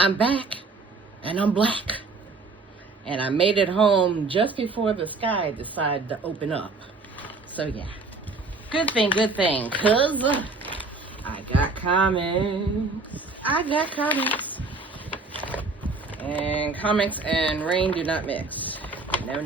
I'm back, and I'm black. And I made it home just before the sky decided to open up. So yeah, good thing, cause I got comics. And comics and rain do not mix. No.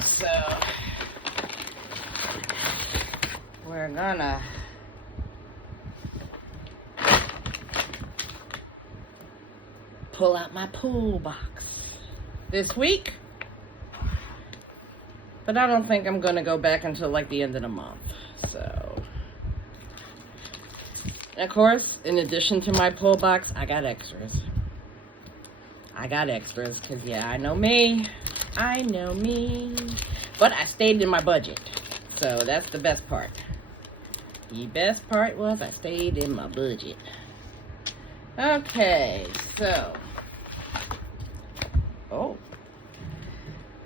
So we're gonna pull out my pull box this week, but I don't think I'm gonna go back until like the end of the month. So, and of course, in addition to my pull box, I got extras. Because yeah, I know me, but I stayed in my budget, so that's the best part. The best part was I stayed in my budget. Okay, so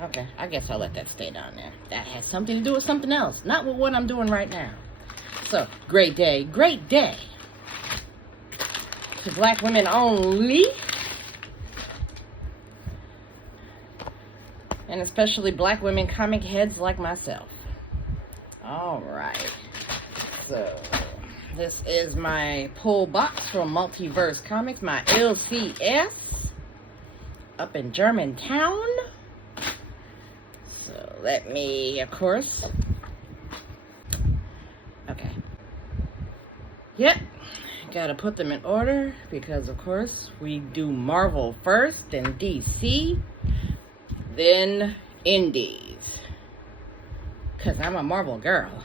okay, I guess I'll let that stay down there. That has something to do with something else, not with what I'm doing right now. So, great day to black women only, and especially black women comic heads like myself. Alright, so this is my pull box from Multiverse Comics, my LCS up in Germantown. So let me, of course, okay, yep, gotta put them in order because of course we do Marvel first, then DC, then Indies, because I'm a Marvel girl.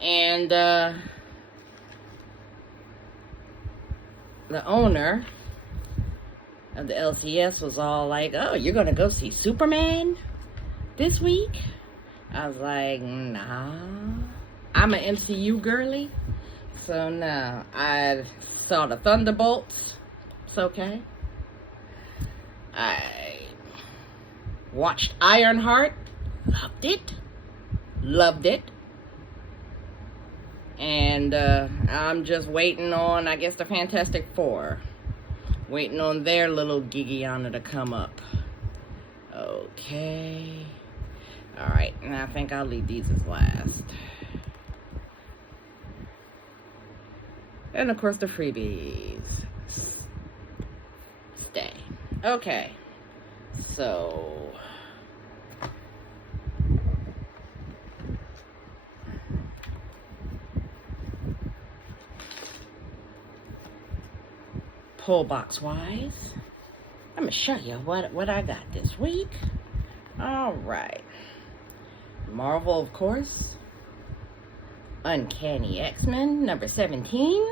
And the owner of the LCS was all like, oh, you're gonna go see Superman this week? I was like, nah, I'm an MCU girly, so no. I saw the Thunderbolts, it's okay. I watched Ironheart, loved it. And I'm just waiting on, I guess, the Fantastic Four. Waiting on their little Gigiana to come up. Okay. Alright, and I think I'll leave these as last. And of course the freebies. Stay. Okay. So pull box wise, I'm gonna show you what I got this week. All right, Marvel, of course, Uncanny X-Men number 17.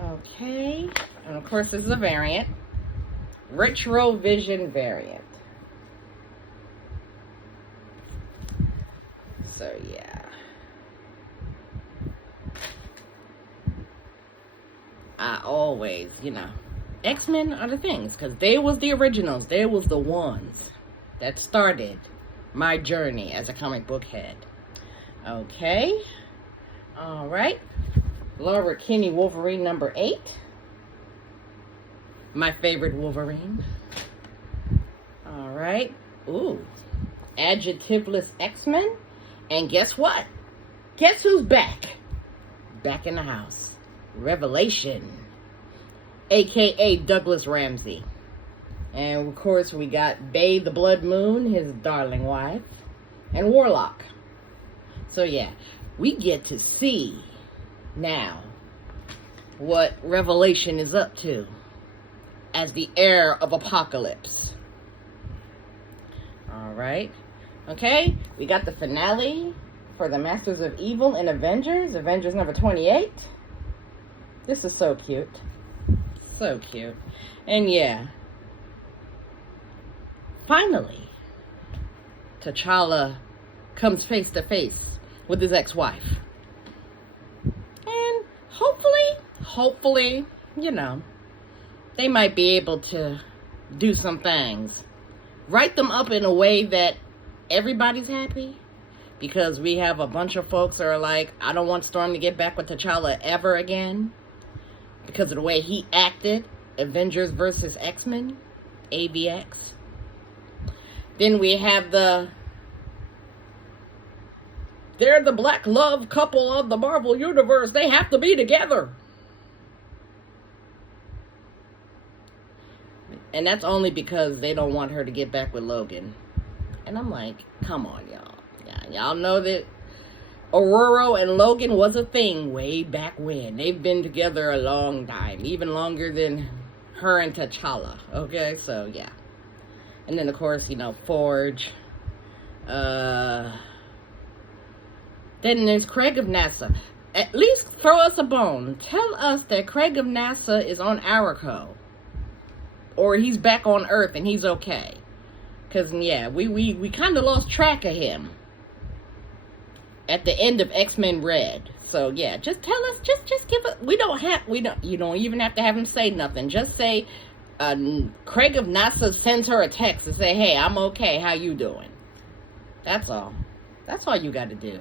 Okay, and of course this is a variant, Retro Vision variant. So yeah, I always, X-Men are the things, because they was the originals. They was the ones that started my journey as a comic book head. Okay. All right. Laura Kinney Wolverine number 8. My favorite Wolverine. All right. Ooh. Adjectiveless X-Men. And guess what? Guess who's back? Back in the house. Revelation, aka Douglas Ramsey. And of course we got Bay the Blood Moon, his darling wife, and Warlock. So yeah, we get to see now what Revelation is up to as the heir of Apocalypse. Alright, okay, we got the finale for the Masters of Evil and Avengers number 28. This is so cute. So cute. And yeah, finally, T'Challa comes face to face with his ex-wife. And hopefully, they might be able to do some things. Write them up in a way that everybody's happy. Because we have a bunch of folks that are like, I don't want Storm to get back with T'Challa ever again. because of the way he acted. Avengers versus X-Men, AVX. Then we have they're the black love couple of the Marvel Universe. They have to be together. And that's only because they don't want her to get back with Logan. And I'm like, come on, y'all. Yeah, y'all know that Aurora and Logan was a thing way back when. They've been together a long time. Even longer than her and T'Challa. Okay, so yeah. And then, of course, you know, Forge. Then there's Craig of NASA. At least throw us a bone. Tell us that Craig of NASA is on Araco. Or he's back on Earth and he's okay. Because, yeah, we kind of lost track of him at the end of X-Men Red. So, yeah, just tell us, just give us, you don't even have to have him say nothing. Just say, Craig of NASA sends her a text and say, hey, I'm okay, how you doing? That's all. That's all you got to do.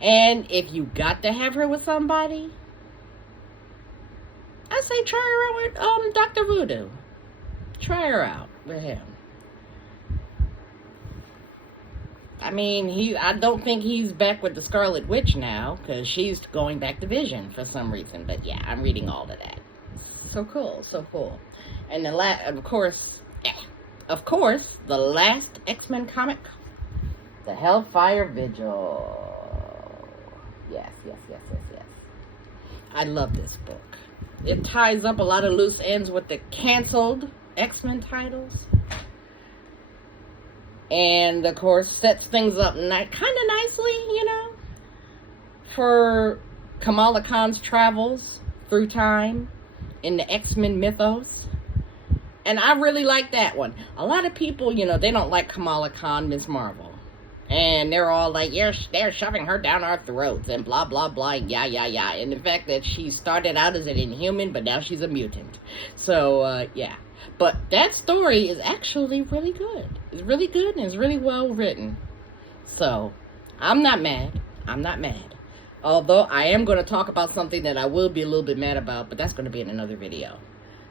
And if you got to have her with somebody, I say try her out with Dr. Voodoo. Try her out with him. I mean, I don't think he's back with the Scarlet Witch now, because she's going back to Vision for some reason. But yeah, I'm reading all of that. So cool, so cool. And of course, the last X-Men comic, the Hellfire Vigil. Yes. I love this book. It ties up a lot of loose ends with the canceled X-Men titles. And, of course, sets things up kind of nicely, you know, for Kamala Khan's travels through time in the X-Men mythos. And I really like that one. A lot of people, you know, they don't like Kamala Khan, Ms. Marvel. And they're all like, yeah, they're shoving her down our throats and blah, blah, blah, yeah. And the fact that she started out as an Inhuman, but now she's a mutant. So, yeah. But that story is actually really good. It's really good and it's really well written. So, I'm not mad. Although, I am going to talk about something that I will be a little bit mad about, but that's going to be in another video.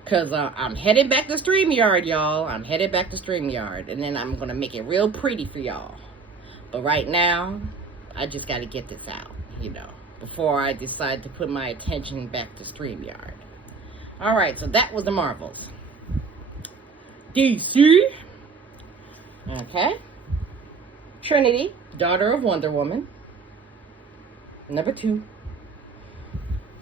Because I'm headed back to StreamYard, y'all. I'm headed back to StreamYard. And then I'm going to make it real pretty for y'all. But right now, I just got to get this out, you know, before I decide to put my attention back to StreamYard. Alright, so that was the Marvels. DC. Okay. Trinity, daughter of Wonder Woman. Number 2.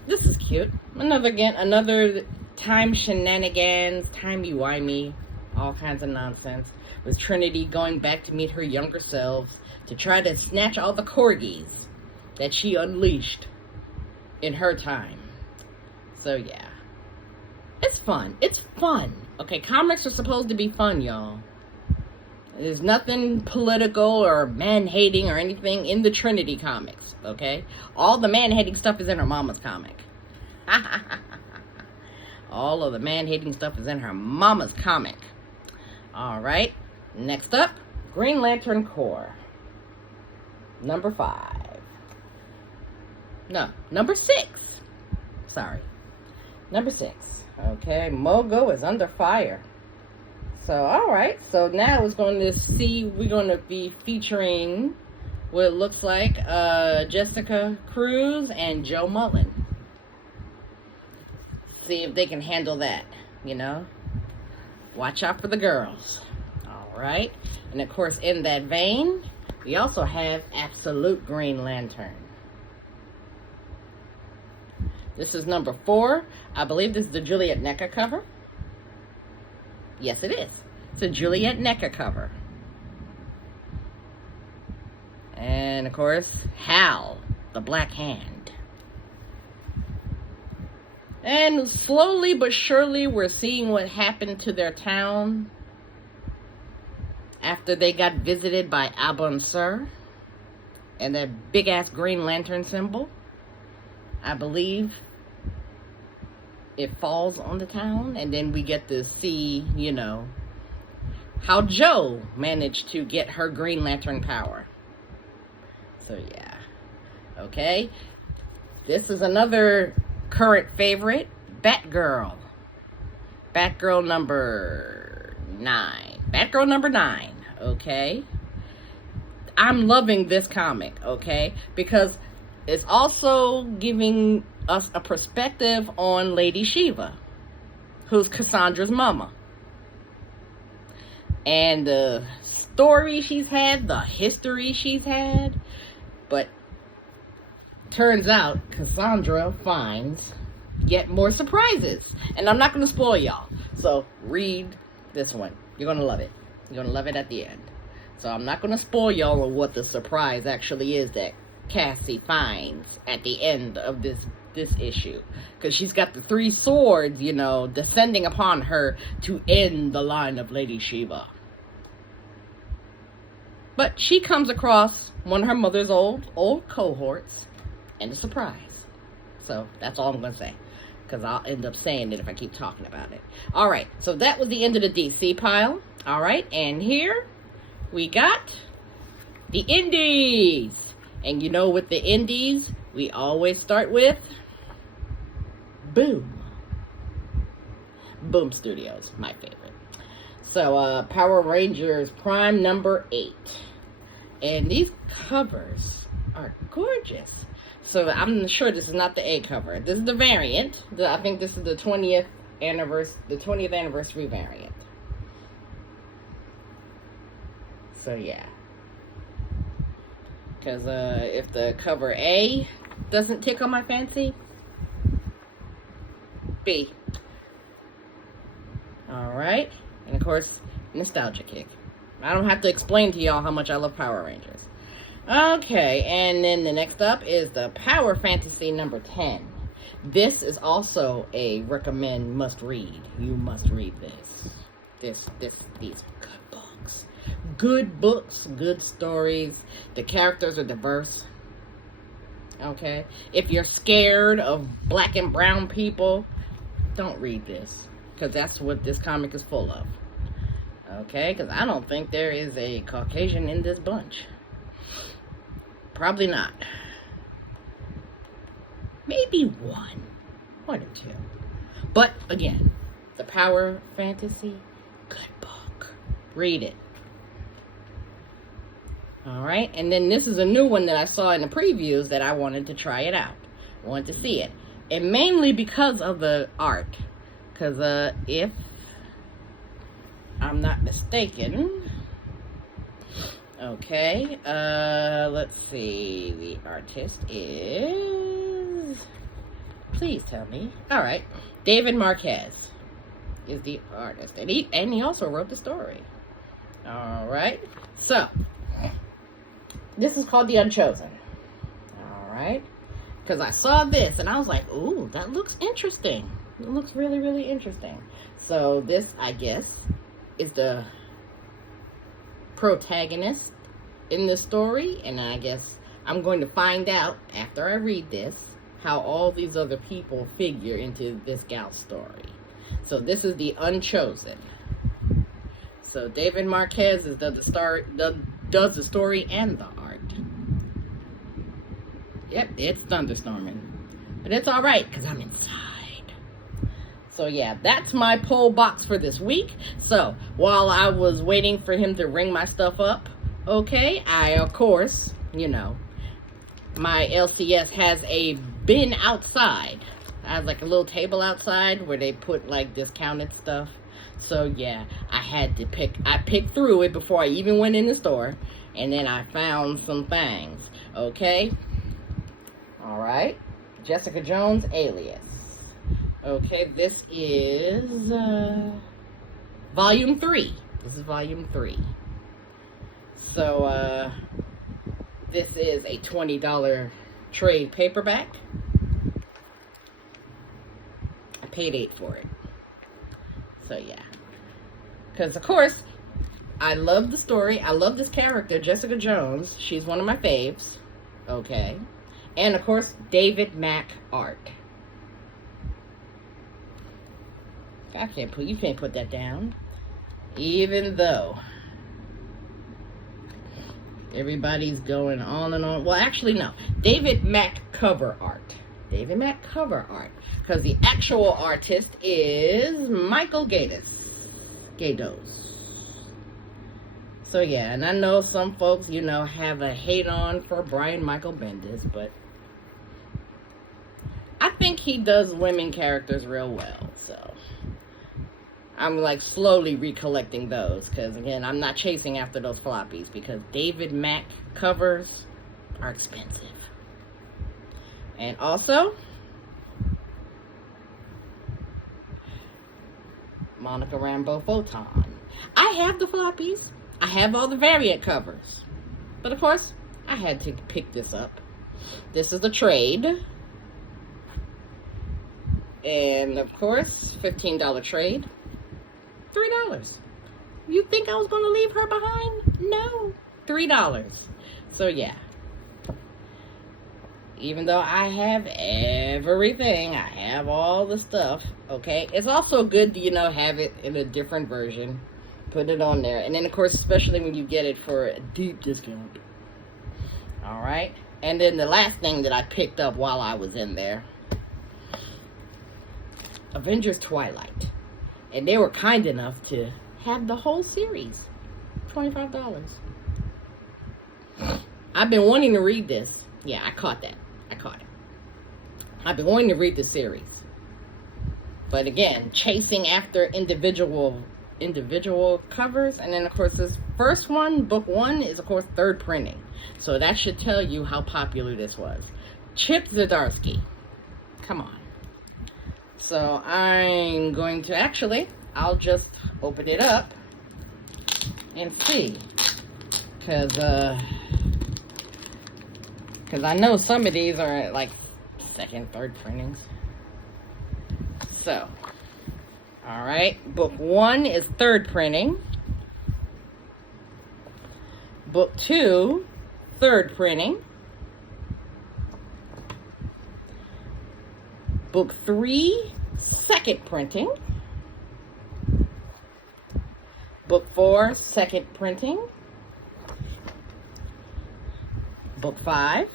This is cute. Another time shenanigans, timey-wimey, all kinds of nonsense. With Trinity going back to meet her younger selves to try to snatch all the corgis that she unleashed in her time. So, yeah. It's fun. It's fun. Okay, comics are supposed to be fun, y'all. There's nothing political or man-hating or anything in the Trinity comics, okay? All the man-hating stuff is in her mama's comic. All of the man-hating stuff is in her mama's comic. Alright, next up, Green Lantern Corps. Number 5. No, number 6. Sorry. Number 6. Okay, Mogo is under fire. So, alright. So now we're going to be featuring what it looks like Jessica Cruz and Joe Mullen. See if they can handle that, you know. Watch out for the girls. Alright. And of course, in that vein, we also have Absolute Green Lantern. This is number 4. I believe this is the Juliet NECA cover. Yes, it is. It's a Juliet NECA cover. And, of course, Hal, the Black Hand. And slowly but surely, we're seeing what happened to their town after they got visited by Abon Sur and that big-ass Green Lantern symbol. I believe it falls on the town, and then we get to see, you know, how Jo managed to get her Green Lantern power. So, yeah. Okay. This is another current favorite, Batgirl. Batgirl number 9. Batgirl number 9, okay? I'm loving this comic, okay? Because it's also giving us a perspective on Lady Shiva, who's Cassandra's mama. And the story she's had, the history she's had. But turns out Cassandra finds yet more surprises. And I'm not going to spoil y'all. So read this one. You're going to love it. You're going to love it at the end. So I'm not going to spoil y'all on what the surprise actually is that Cassie finds at the end of this issue. Because she's got the 3 swords, you know, descending upon her to end the line of Lady Shiva. But she comes across one of her mother's old cohorts and a surprise. So that's all I'm going to say. Because I'll end up saying it if I keep talking about it. Alright, so that was the end of the DC pile. Alright, and here we got the indies. And you know, with the indies, we always start with Boom. Boom Studios, my favorite. So, Power Rangers Prime number 8. And these covers are gorgeous. So, I'm sure this is not the A cover. This is the variant. I think this is the 20th anniversary variant. So, yeah. Because if the cover A doesn't tickle my fancy, B. Alright. And of course, nostalgia kick. I don't have to explain to y'all how much I love Power Rangers. Okay, and then the next up is the Power Fantasy number 10. This is also a recommend must read. You must read this. These good books. Good books, good stories. The characters are diverse. Okay? If you're scared of black and brown people, don't read this. Because that's what this comic is full of. Okay? Because I don't think there is a Caucasian in this bunch. Probably not. Maybe one. 1 or 2. But, again, the Power Fantasy, good book. Read it. Alright, and then this is a new one that I saw in the previews that I wanted to try it out. I wanted to see it. And mainly because of the art. Because if I'm not mistaken, okay, let's see, the artist is, please tell me. Alright, David Marquez is the artist. And he also wrote the story. Alright, so this is called The Unchosen. Alright. Because I saw this and I was like, ooh, that looks interesting. It looks really, really interesting. So this, I guess, is the protagonist in the story. And I guess I'm going to find out, after I read this, how all these other people figure into this gal's story. So this is The Unchosen. So David Marquez does the story and the art. Yep, it's thunderstorming. But it's alright, because I'm inside. So yeah, that's my poll box for this week. So, while I was waiting for him to ring my stuff up, okay, I, of course, you know, my LCS has a bin outside. I have like a little table outside where they put like discounted stuff. So yeah, I picked through it before I even went in the store. And then I found some things. Okay? Alright. Jessica Jones, Alias. Okay, this is volume 3. This is volume 3. So, this is a $20 trade paperback. I paid $8 for it. So, yeah. Because, of course, I love the story. I love this character, Jessica Jones. She's one of my faves. Okay. And, of course, David Mack art. You can't put that down. Even though everybody's going on and on. Well, actually, no. David Mack cover art. David Mack cover art. Because the actual artist is Michael Gaydos. So yeah, and I know some folks, you know, have a hate on for Brian Michael Bendis, but I think he does women characters real well, so I'm like slowly recollecting those, because again, I'm not chasing after those floppies, because David Mack covers are expensive. And also, Monica Rambeau Photon. I have the floppies. I have all the variant covers. But of course, I had to pick this up. This is a trade. And of course, $15 trade. $3. You think I was going to leave her behind? No. $3. So yeah. Even though I have everything, I have all the stuff, okay? It's also good to, you know, have it in a different version. Put it on there. And then, of course, especially when you get it for a deep discount. Alright? And then the last thing that I picked up while I was in there. Avengers Twilight. And they were kind enough to have the whole series. $25. I've been wanting to read this. Yeah, I caught that. I've been wanting to read the series. But again, chasing after individual covers. And then, of course, this first one, book 1, is, of course, third printing. So that should tell you how popular this was. Chip Zdarsky. Come on. So I'm going to I'll just open it up and see. Because I know some of these are like second, third printings. So, alright, book 1 is third printing. Book 2, third printing. Book 3, second printing. Book 4, second printing. Book 5,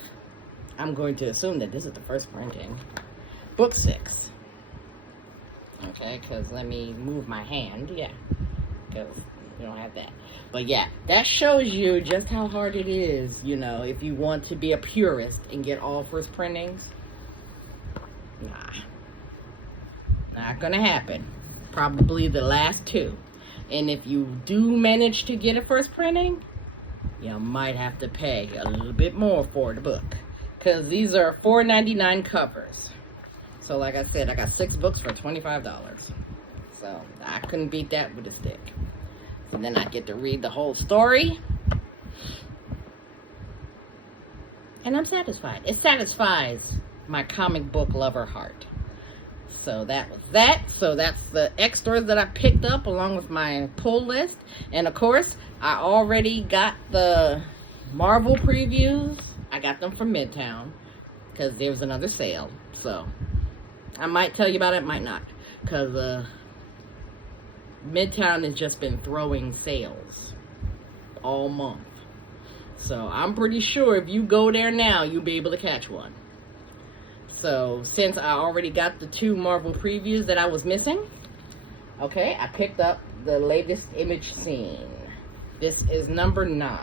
I'm going to assume that this is the first printing. Book 6. Okay, because let me move my hand. Yeah, because we don't have that. But yeah, that shows you just how hard it is, you know, if you want to be a purist and get all first printings. Nah. Not gonna happen. Probably the last 2. And if you do manage to get a first printing, you might have to pay a little bit more for the book. Because these are $4.99 covers. So like I said, I got 6 books for $25. So I couldn't beat that with a stick. So then I get to read the whole story. And I'm satisfied. It satisfies my comic book lover heart. So that was that. So that's the extras that I picked up along with my pull list. And of course, I already got the Marvel previews. I got them from Midtown because there was another sale. So I might tell you about it, might not. Because Midtown has just been throwing sales all month. So I'm pretty sure if you go there now, you'll be able to catch one. So since I already got the 2 Marvel previews that I was missing, okay, I picked up the latest Image Scene. This is number 9.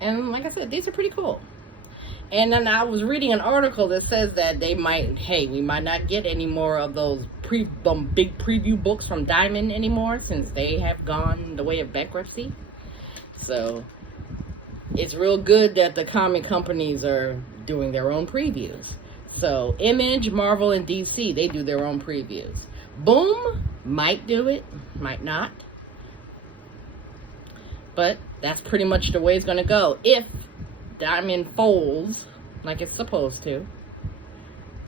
And like I said, these are pretty cool. And then I was reading an article that says that we might not get any more of those big preview books from Diamond anymore, since they have gone the way of bankruptcy. So it's real good that the comic companies are doing their own previews. So Image, Marvel, and DC, they do their own previews. Boom might do it, might not. But that's pretty much the way it's going to go if Diamond folds like it's supposed to.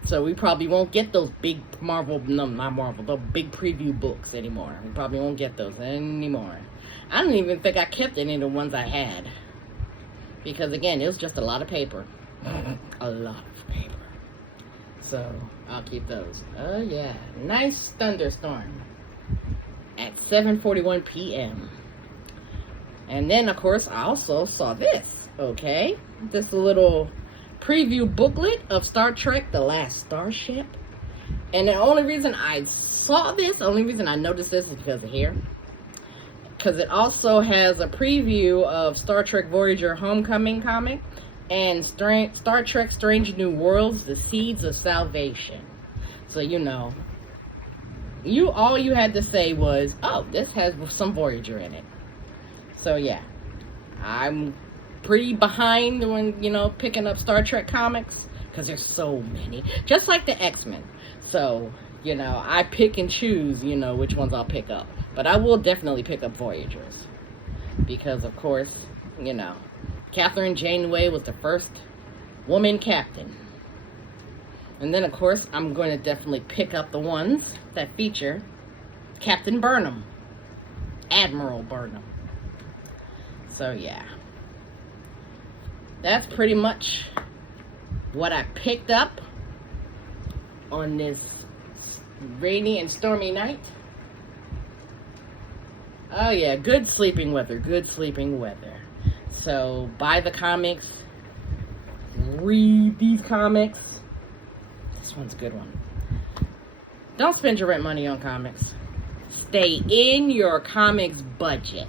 So we probably won't get those big the big preview books anymore. We probably won't get those anymore. I don't even think I kept any of the ones I had. Because again, it was just a lot of paper. A lot of paper. So I'll keep those. Oh yeah, nice thunderstorm at 7:41 p.m. And then, of course, I also saw this, okay? This little preview booklet of Star Trek The Last Starship. And the only reason I saw this, the only reason I noticed this is because of here. Because it also has a preview of Star Trek Voyager Homecoming comic and Star Trek Strange New Worlds, The Seeds of Salvation. So, you know, all you had to say was, oh, this has some Voyager in it. So, yeah, I'm pretty behind when, you know, picking up Star Trek comics because there's so many. Just like the X-Men. So, you know, I pick and choose, you know, which ones I'll pick up. But I will definitely pick up Voyagers. Because, of course, you know, Catherine Janeway was the first woman captain. And then, of course, I'm going to definitely pick up the ones that feature Captain Burnham. Admiral Burnham. So, yeah. That's pretty much what I picked up on this rainy and stormy night. Oh yeah, good sleeping weather, good sleeping weather. So buy the comics, read these comics. This one's a good one. Don't spend your rent money on comics. Stay in your comics budget.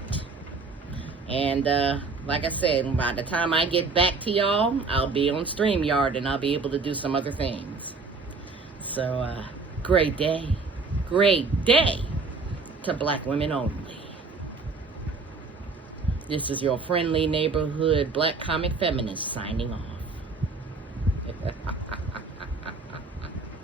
And like I said, by the time I get back to y'all, I'll be on StreamYard and I'll be able to do some other things. So great day to Black women only. This is your friendly neighborhood Black comic feminist signing off.